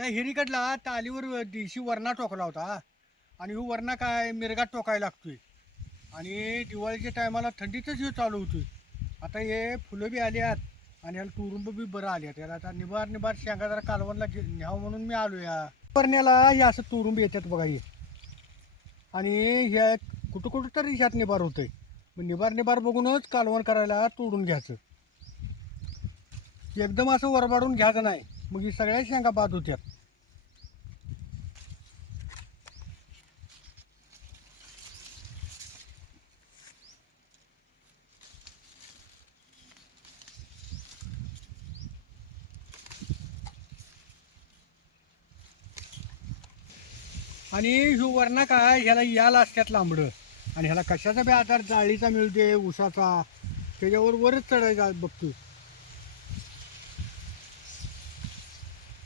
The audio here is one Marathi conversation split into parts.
त्या हिरीकडला तालीवर दिवशी वरणा टोकला होता आणि ही वरणा काय मिरगात टोकायला लागतोय आणि दिवाळीच्या टायमाला थंडीतच हे चालू होतोय. आता हे फुलं बी आल्यात आणि याला तुरुंब बी बरं आल्यात. याला आता निबार निबार शेंगा जरा कालवणला न्यावं म्हणून मी आलो या परण्याला. हे असं तुरुंब येतात बघा हे आणि ह्या कुठं कुठं तरी ह्यात निबार होतंय. मग निबार निबार बघूनच कालवण करायला तोडून घ्यायचं. एकदम असं वरबाडून घ्यायचं नाही, मग ही सगळ्या शेंगा बाद होत्यात. आणि ह्यो वरणा काय ह्याला याला असतात लांबडं आणि ह्याला कशाचा बी आधार जाळीचा मिळते उसाचा, त्याच्यावर वरच चढायचा बघतो.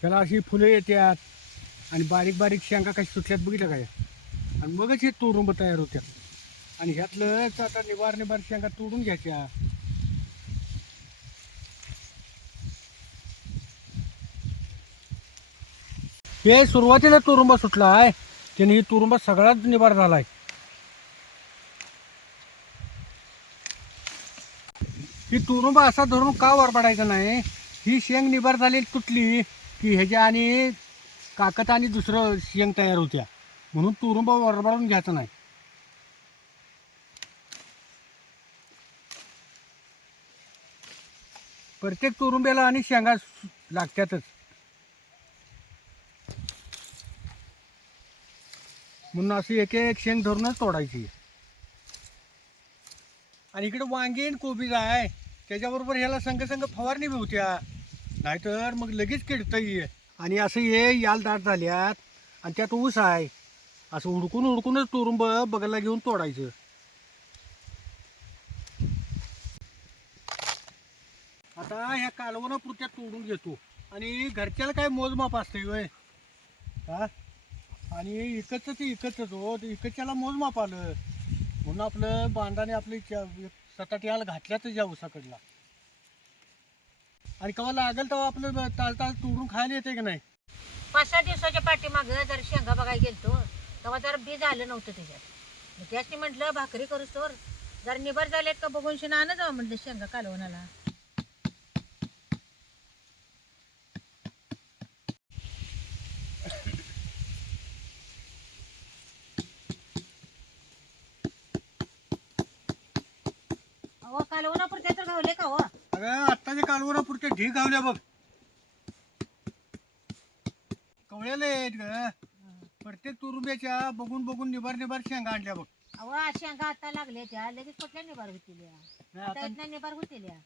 त्याला अशी फुलं येतात आणि बारीक बारीक शेंगा कशी सुटल्यात बघितलं काय, आणि मगच हे तुरुंब तयार होत्यात आणि ह्यातलंच आता निबार निबार शेंगा तोडून घ्यायच्या. हे सुरुवातीला तुरुंबा सुटला आहे, त्याने ही तुरुंबा सगळाच निबार झालाय. ही तुरुंबा असा धरून का वरपडायचा नाही, ही शेंग निबार झाली तुटली की ह्याच्या आणि काकत आणि दुसरं शेंग तयार होत्या, म्हणून तुरुंबा वरबाडून घ्यायचा नाही. प्रत्येक तुरुंब्याला आणि शेंगा लागतातच, म्हणून अशी एक एक शेंग धरूनच तोडायची. आणि इकडे वांगी आणि कोबीज आहे, त्याच्याबरोबर ह्याला संघ संघ फवारणी बी होत्या, नाहीतर मग लगेच किडतंय. आणि असं हे याल दाट झाल्यात आणि त्यात ऊस आहे, असं हुडकून हुडकूनच तुरुंब बगलला घेऊन तोडायचं. आता ह्या कालवणापुरत्या तोडून घेतो आणि घरच्याला काय मोजमाप असते होय हा, आणि इकडचं ते इकडचंच हो, ते इकडच्याला मोजमाप आलं म्हणून आपलं बांधाने आपली 7-8 घातल्यातच या ऊसाकडला. आणि केव्हा लागेल तेव्हा आपलं ताल ताल तोडून खायला येते की नाही. 5-6 दिवसाच्या पाठीमागं जर शेंगा बघायला गेलतो तेव्हा जरा बी झालं नव्हतं त्याच्यात. मग त्याची म्हटलं भाकरी करूच तर जर निबर झालेत का बघून शिना आणा जावं म्हटलं शेंगा कालवणाला. अहो कालवणापुरत्या तर गावले का हो? अगं आत्ताच्या कालवणापुरत्या ढीग गावल्या बघ, कवळ्याला आहेत ग. प्रत्येक तुरुंब्याच्या बघून बघून निबार निबार शेंगा आणल्या बघ. अहो शेंगा आता लागले त्या लगेच कुठल्या निबार होतील या? नाही, आता इथनं निबार होतील या.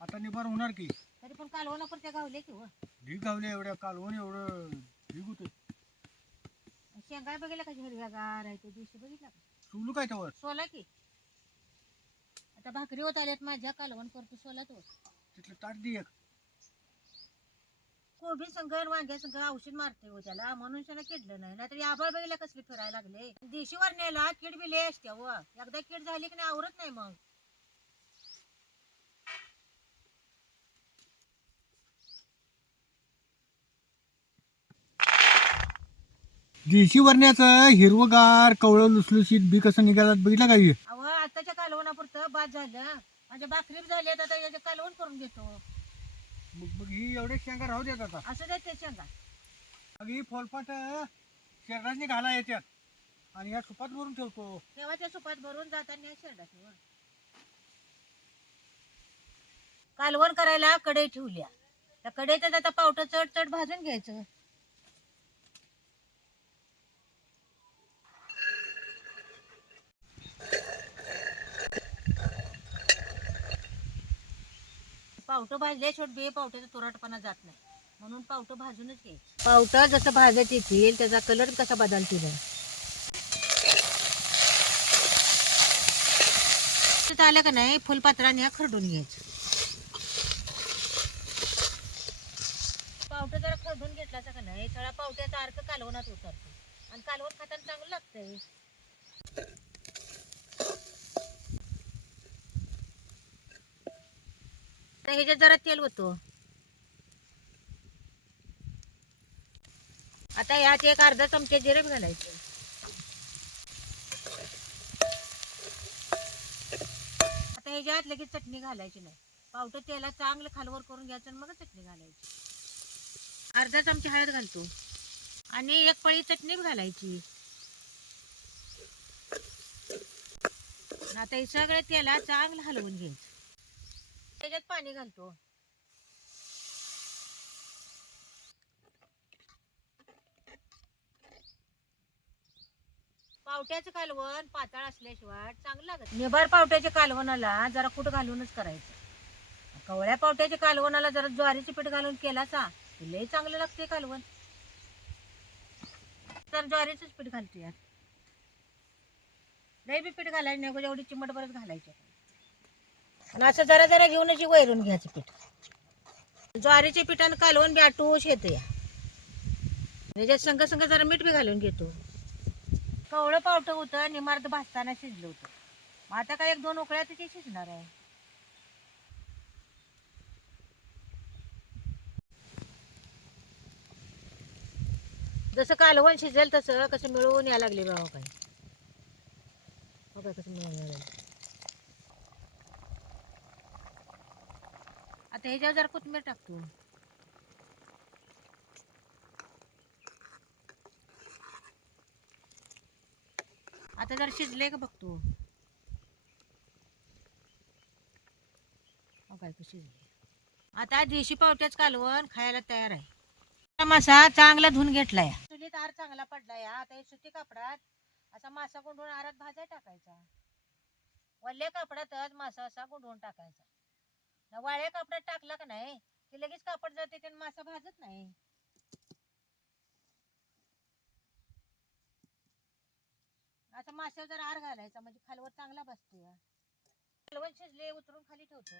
आता निबार होणार की. तरी पण कालवणापुरत्या गावले की हो. ढीग गावल्या एवढ्या कालवण एवढं ढीग होतं. शेंगा बघितला का हिरव्यागार आहे ते दिवशी बघितला का? चुलू काय त्यावर सोला की आता भाकरी होत आल्यात माझ्या कालवण करतो सोला तो. तिथलं ताट दे एक. कोबी संगण वांग्या संग औषध मारते हो त्याला, म्हणून त्याला किडलं नाही. नाहीतर आबाळ बघितला कसली फिरायला लागले. देशी वरण्याला कीड बी लय असते व, एकदा कीड झाली की नाही आवरत नाही मग. देशी वरण्याचं हिरवगार कवळं लुसलुशीत बी कसं निघालात बघितलं का हे? अव आताच्या कालवणापुरतं बाद झालं. माझ्या भाकरी बी झाली आता याचे कालवण करून घेतो. मग मग ही एवढे शेंगा राहू देत आता. असं देत ते शेंगा. मग ही फोलपाट शेरडाने घाला येतात आणि या सुपात भरून ठेवतो. तेव्हाच्या सुपात भरून जाताना शेंडा ठेवा. कालवण करायला कढई ठेवल्या, त्या कढईत आता पावटं चढ चढ भाजून घ्यायचं. पावटं भाजल्या शेवट बे पावट्याचा तुरटपणा जात नाही, म्हणून पावटं भाजूनच घ्यायचं. पावटं जसं भाजत येतील त्याचा कलर कसा बदलतील आल्या का नाही फुलपात्राने ह्या खरडून घ्यायचं. पावटं जरा खरडून घेतलाचा का नाही सगळा पावट्याचा अर्क कालवणात उतरतो आणि कालवण खाताना चांगलं लागतंय. ह्याच्यात जरा तेल होतो. आता यात एक अर्धा चमचा जिरे घालायचं. आता ह्याच्यात लगेच चटणी घालायची नाही. पावटं तेलात चांगलं खालवर करून घ्यायचं आणि मग चटणी घालायची. अर्धा चमचा हळद घालतो आणि एक पळी चटणी घालायची. आता हे सगळं तेलात चांगलं हलवून घ्यायचं. त्याच्यात पाणी घालतो. पावट्याचं कालवण पातळ असल्याशिवाय चांगलं लागत. निबार पावट्याच्या कालवणाला जरा कूट घालूनच करायचं. कवळ्या पावट्याच्या कालवणाला जरा ज्वारीचं पीठ घालून केलाचा लय चांगलं लागते कालवण. तर ज्वारीचंच पीठ घालतो यात. लय बी पीठ घालायचं नाही, एवढी चिमटभरच घालायचं. आणि असं जरा जरा घेऊनच वैरून घ्यायचं पीठ. ज्वारीच्या पिठानं कालवण बी आटूच येतं या. त्याच्यात संग संग जरा मीठ बी घालून घेतो. कवळं पावटं होतं निमार्द भाजताना शिजलं होतं. मग आता काय 1-2 उकळ्यात ते शिजणार आहे. जसं कालवण शिजेल तसं कसं मिळवून यायला लागले बाबा काय. बघा कसं मिळून यायला लागले. आता ह्याच्यावर जरा कोथिंबीर टाकतो. आता जरा शिजले का बघतो. काय शिजले. आता देशी पावट्याच कालवण खायला तयार आहे. मासा चांगला धुवून घेतलाय. चुलीत आर चांगला पडलाय. आता हे सुती कापडात असा मासा गुंडून आरात भाजाय टाकायचा. वल्ल्या कापडातच मासा असा गुंडवून टाकायचा. वाळ्या कापडात टाकला का नाही की लगेच कापड जाते त्याने मासा भाजत नाही. आता माशावर जरा आर घालायचा म्हणजे खालवर चांगला बसतो. कालवण शिजले उतरून खाली ठेवतो.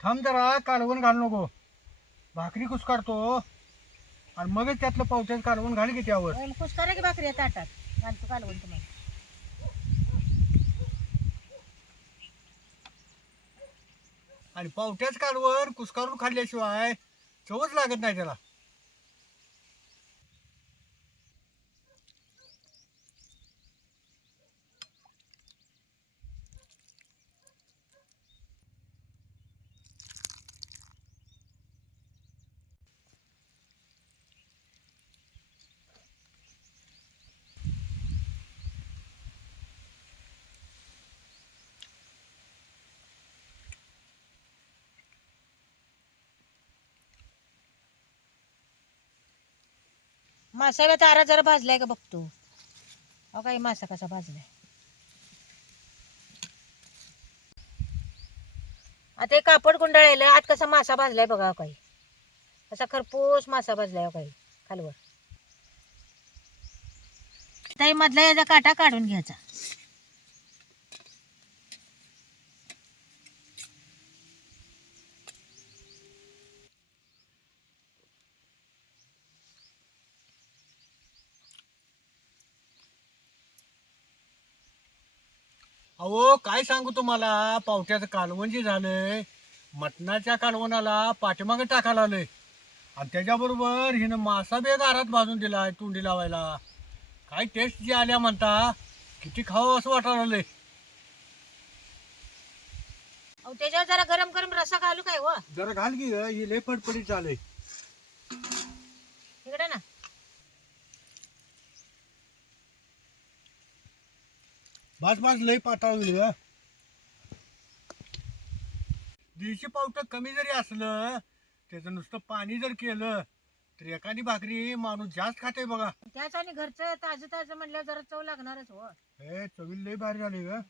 थांब जरा, कालवण घालू नको. भाकरी कुस्कारतो आणि मगच त्यातलं पावट्याचं कालवण घाल की त्यावर. कुस्कारा की भाकरी ताटात घालतो कालवण तुम्हाला. आणि पावट्याचं कालवण कुस्कारून खाल्ल्याशिवाय चवच लागत नाही त्याला. मासाला तारा जरा भाजलाय का बघतो. अहो काही मासा कसा भाजलाय. आता एक कापड गुंडाळलं आत कसा मासा भाजलाय बघा. काही असा खरपूस मासा भाजलाय काही खालवर. ताई मधला याचा काटा काढून घ्यायचा. अहो काय सांगू तुम्हाला, पावट्याचं कालवण जे झालंय मटणाच्या कालवणाला पाठीमागे टाकायला आलंय. आणि त्याच्याबरोबर हिनं मासा बी घरात भाजून दिलाय तोंडी लावायला. काय टेस्ट जी आल्या म्हणता, किती खावं असं वाटायला आलंय. अहो त्याच्यावर जरा गरम गरम रसा घालू काय व. जरा घाल की ग, ही लय फडफडीत चालय. इकडे ना. बास बास लय पाताळ होईल ग. देशी पावटं कमी जरी असलं त्याचं नुसतं पाणी जर केलं तर एखादी भाकरी माणूस जास्त खाते बघा. त्याच आणि घरचं ताजं ताजं म्हणल्यावर जरा चव लागणारच हो. हे चवीला लय भारी झाली ग.